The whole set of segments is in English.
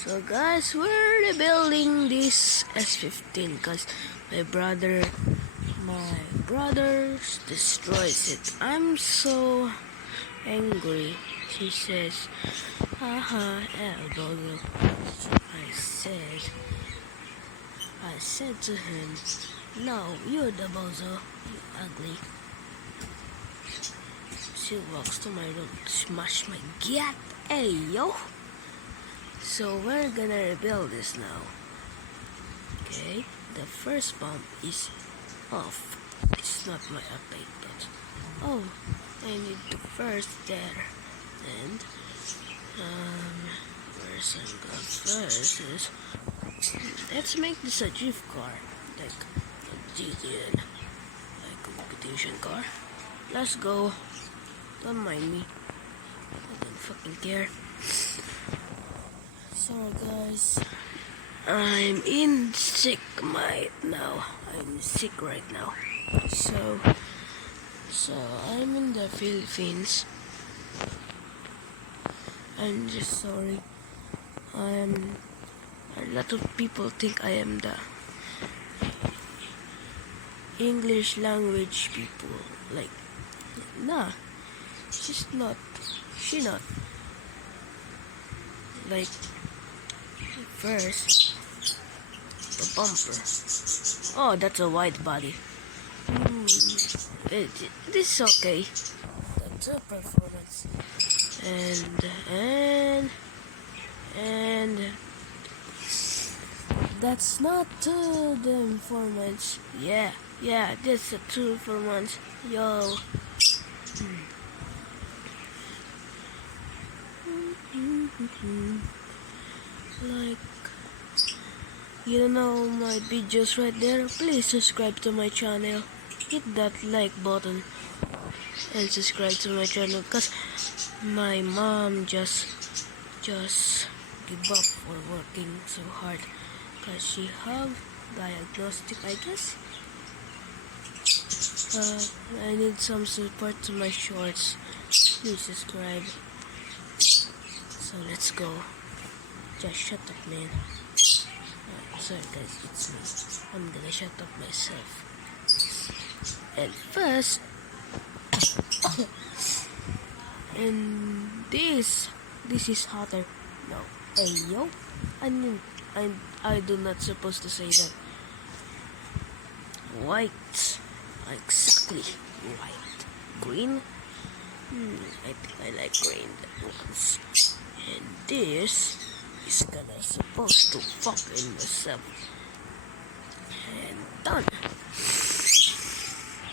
So guys, we're rebuilding this s15 because my brother destroys it. I'm so angry. He says, haha, elbow. I said to him, no, you're the bozo, you ugly. She walks to my room, smash my gat. Hey, yo. So we're gonna rebuild this now. Okay, the first bomb is off. It's not my update, but oh, I need to first there. And where's I go first is let's make this a drift car, like a GTN, like competition car. Let's go. Don't mind me. I don't fucking care. Sorry guys, I'm in sick right now. I'm sick right now. So I'm in the Philippines. I'm just sorry. A lot of people think I am the English language people. Like, nah, she's not. She not. Like, first, the bumper. Oh, that's a wide body. It is okay. That's a performance. And that's not the performance. Yeah, that's a true performance. Yo. Like, you know my videos right there? Please subscribe to my channel. Hit that like button and subscribe to my channel, cause my mom just give up for working so hard, cause she have diagnostic, I guess. I need some support to my shorts. Please subscribe. So let's go. Just shut up, man. Sorry guys, it's me. I'm gonna shut up myself. And first, and this is hotter. No, hey yo, I do not supposed to say that. White, exactly white. Green. I think I like green ones. And this is gonna supposed to fuck in myself. And done.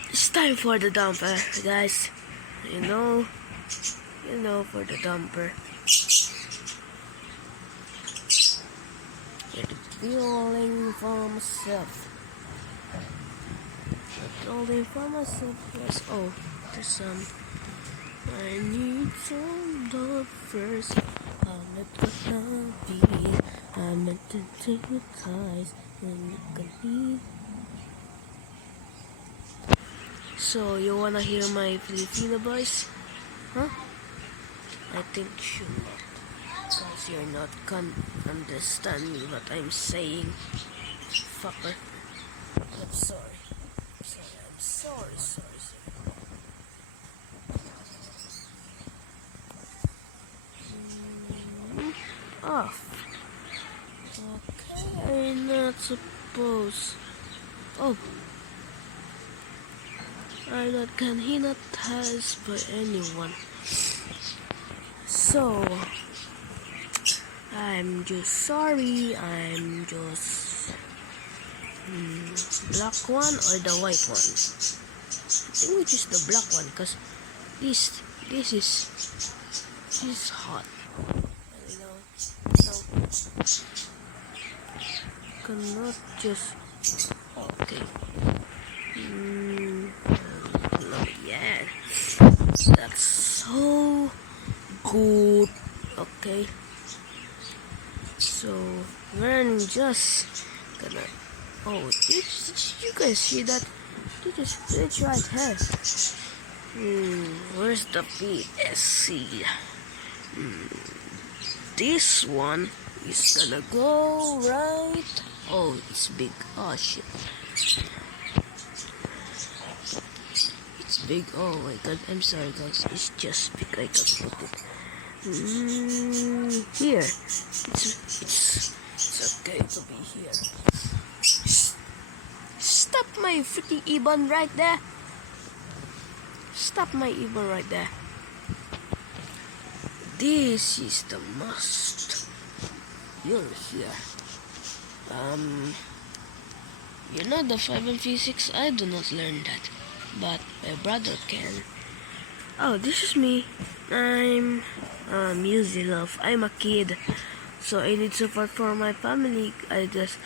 It's time for the dumper, guys. You know, for the dumper. Building for myself. Building for myself. Yes. Oh, there's some. I need some dumpers. I'll let the be. I meant to take the ties and you can be. So you wanna hear my Filipino voice? Huh? I think you not, cause you're not can understand me what I'm saying, fucker. I'm sorry. I'm sorry. Off. Okay, I'm not supposed. Oh. Can he not pass by anyone? So I'm just sorry. I'm just black one or the white one. I think which is the black one, cause this is hot. You know, cannot just okay. Yeah, that's so good. Okay, so we're just gonna. Oh, did you guys see that? It's right here. Where's the PSC? This one, is gonna go right. Oh, it's big. Oh shit. It's big. Oh my god. I'm sorry guys. It's just big. I can put it. Here. It's okay to be here. Stop my freaking Ibon right there. Stop my Ibon right there. This is the must. You're here. You know the 5 and physics? I do not learn that, but my brother can. Oh, this is me. I'm Music Love. I'm a kid, so I need support for my family. I just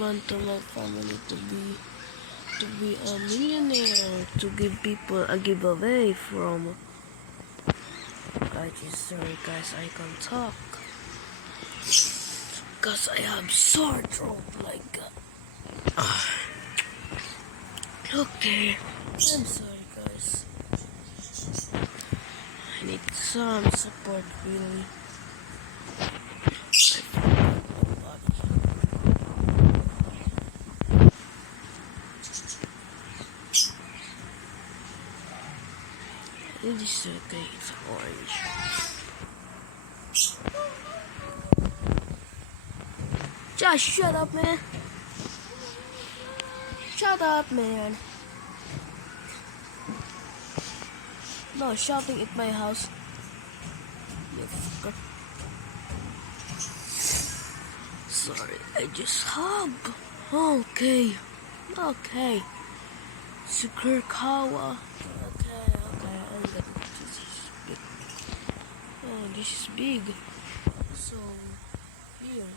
want to my family to be a millionaire, to give people a giveaway from. Sorry guys, I can't talk because I have sore throat like okay, I'm sorry guys. I need some support really. It is okay, it's orange. Just shut up, man. Shut up, man. No shouting at my house. You fucker. Sorry, I just hug. Okay. Okay. Sukurkawa. Okay, I got it. This is big. Oh, this is big. So, here.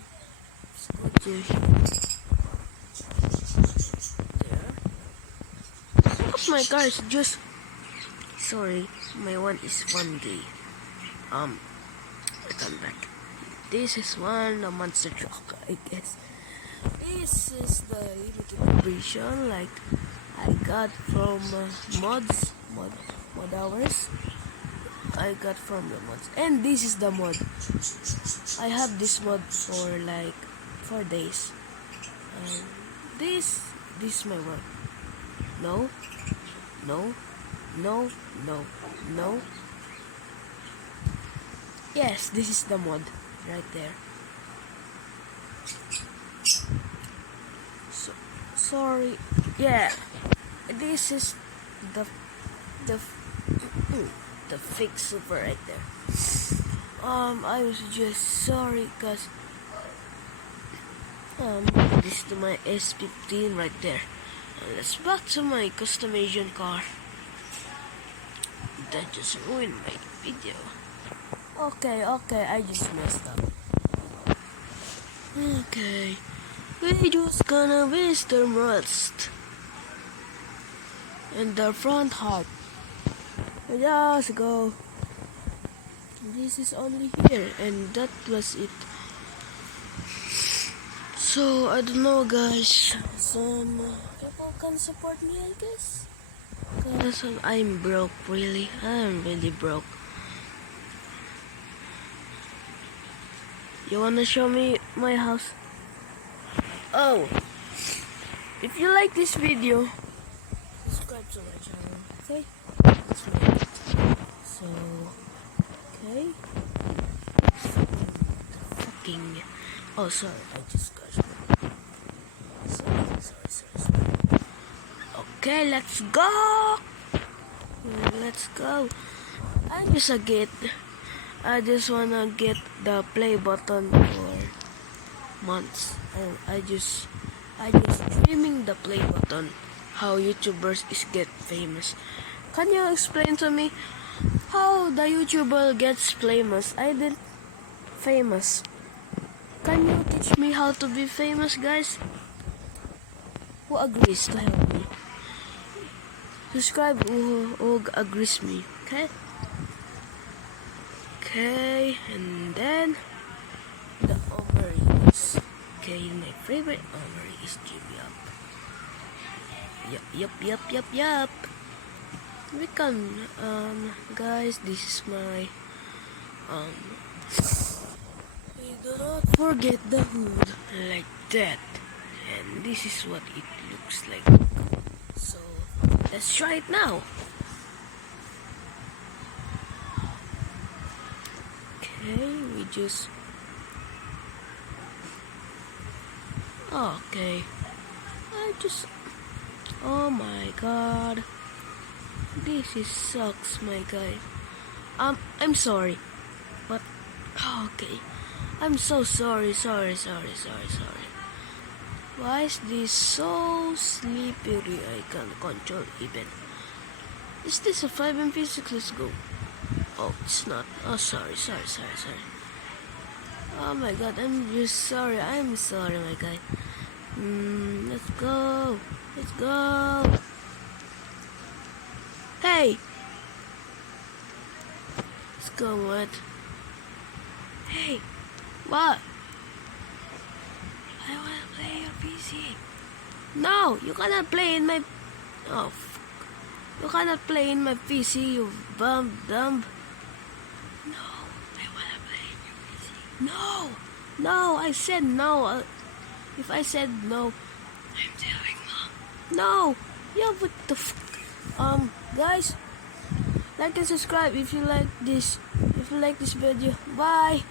Let's go to here. There. Look, my car is just... Sorry, my one is 1D. I come back. This is one, a monster truck, I guess. This is the limited edition, like I got from mod hours. I got from the mods, and this is the mod. I have this mod for like 4 days. This is my one. No. Yes, this is the mod right there. So sorry. Yeah, this is the fake super right there. I was just sorry because this is my s15 right there. Let's back to my custom Asian car. That just ruined my video. Okay, I just messed up. Okay, we just gonna waste the rust and the front heart. Just go. This is only here, and that was it. So I don't know, guys. Some people can support me, I guess. Cause I'm broke, really. I'm really broke. You wanna show me my house? Oh, if you like this video, subscribe to my channel. Okay? That's right. So, okay. Fucking. Oh, sorry. I just got. Sorry. Okay, let's go. Let's go. I just wanna get the play button for months, and I just dreaming the play button. How YouTubers is get famous. Can you explain to me how the YouTuber gets famous? I did famous. Can you teach me how to be famous, guys? Who agrees to help me? Subscribe who agrees me, okay? Okay, and then the ovaries. Okay, my favorite ovary is Jimmy Up. Yup. We can, guys, this is my We do not forget the hood like that. And this is what it looks like. So let's try it now. Okay, we just... Okay. Oh my god. This is sucks, my guy. I'm sorry. But... Okay. I'm so sorry. Why is this so slippery? I can't control even. Is this a 5 and physics? Let's go. Oh, it's not. Oh, sorry. Oh my god, I'm just sorry. I'm sorry, my guy. Let's go. Hey! Let's go, what? Hey! What? I wanna play your PC. No! You cannot play in my... Oh, you cannot play in my PC, you dumb. No! I wanna play in your PC. No! I said no. If I said no... I'm telling mom. No! Yeah, what the guys, like and subscribe if you like this video. Bye.